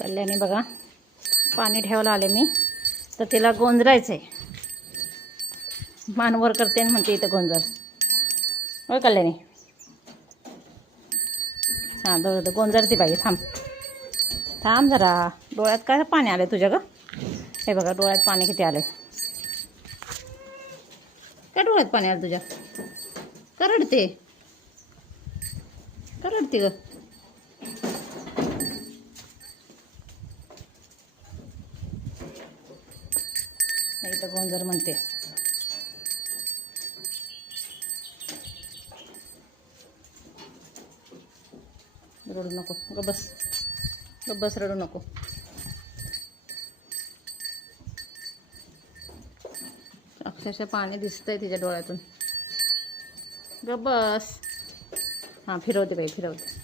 कल्याणी बघा पाणी ठेवायला आले मी, तर तिला गोंजरायचं आहे. मानवर करते आणि म्हणते इथं गोंजर. होय कल्याणी? हां गोंजरती पाहिजे. थांब थांब जरा. डोळ्यात काय पाणी आलं तुझ्या ग? हे बघा डोळ्यात पाणी किती आलं. काय डोळ्यात पाणी आलं तुझ्या? करडते करडते ग. इथं गोंजर म्हणते. रडू नको ग बस, ग बस, रडू नको. अक्षरशः पाणी दिसतंय तिच्या डोळ्यातून. ग बस. हां फिरवते बाई फिरवते.